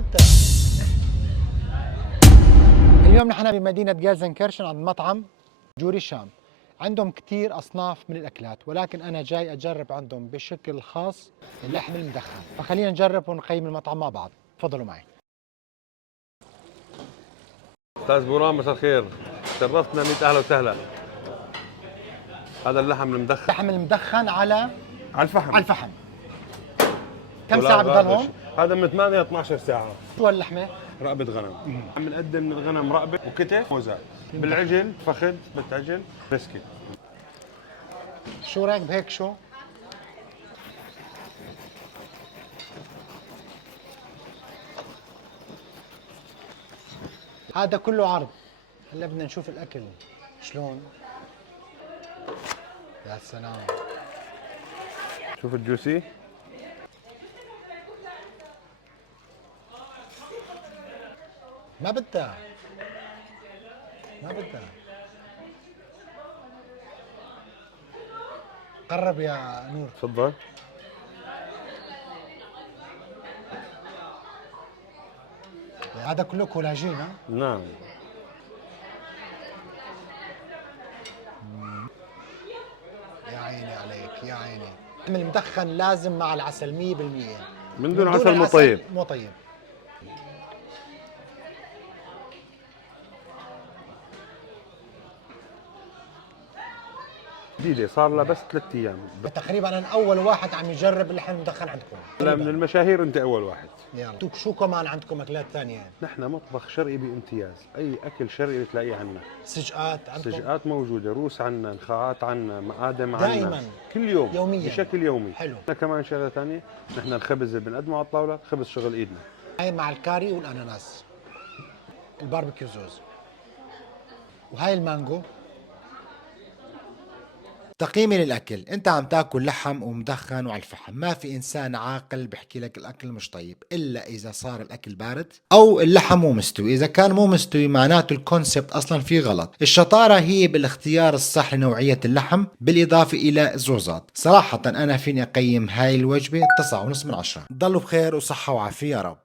بدها. اليوم نحن بمدينة جيلزنكيرشن عند مطعم جوري شام. عندهم كتير أصناف من الأكلات، ولكن أنا جاي أجرب عندهم بشكل خاص اللحم المدخن، فخلينا نجرب ونقيم المطعم مع بعض. تفضلوا معي. استاذ بوران مساء الخير، شرفتنا 100 اهلا وسهلا. هذا اللحم المدخن. اللحم المدخن على الفحم. على الفحم. كم ساعة بضل هون؟ هذا من 8 ل 12 ساعة. شو اللحمة؟ رقبة غنم. عم نقدم من الغنم رقبة وكتف وزاد. بالعجل فخذ بالعجل بريسكي. شو رايك بهيك شو؟ هذا كله عرض. هلا بدنا نشوف الأكل شلون. يا سلام. شوف الجوسي. ما بدها ما بدها. قرب يا نور. تفضل. هذا كله كولاجين ها؟ نعم. يا عيني عليك يا عيني. اللحم المدخن لازم مع العسل 100%. من دون عسل مو طيب. مو طيب. جديدة صار لها بس 3 ايام. تقريبا انا اول واحد عم يجرب اللحم المدخن عندكم. لا من المشاهير انت اول واحد. يلا شو كمان عندكم اكلات ثانيه؟ نحن مطبخ شرقي بامتياز، اي اكل شرقي بتلاقيه عنا. سجقات عندكم؟ سجقات موجودة، روس عنا، نخاعات عنا، مقادم عنا دائما كل يوم يوميا بشكل يومي. حلو. كمان شغلة ثانية، نحن الخبز اللي بنقدمه على الطاولة خبز شغل ايدنا. هاي مع الكاري والاناناس، الباربيكيو زوز، وهاي المانجو. تقييمي للأكل، أنت عم تاكل لحم ومدخن وعلى الفحم، ما في إنسان عاقل بحكي لك الأكل مش طيب إلا إذا صار الأكل بارد أو اللحم مو مستوي. إذا كان مو مستوي معناته الكونسبت أصلا فيه غلط. الشطارة هي بالاختيار الصح لنوعية اللحم بالإضافة إلى الزوزات. صراحة أنا فيني أقيم هاي الوجبة 9.5 من 10. ضلوا بخير وصحة وعافية يا رب.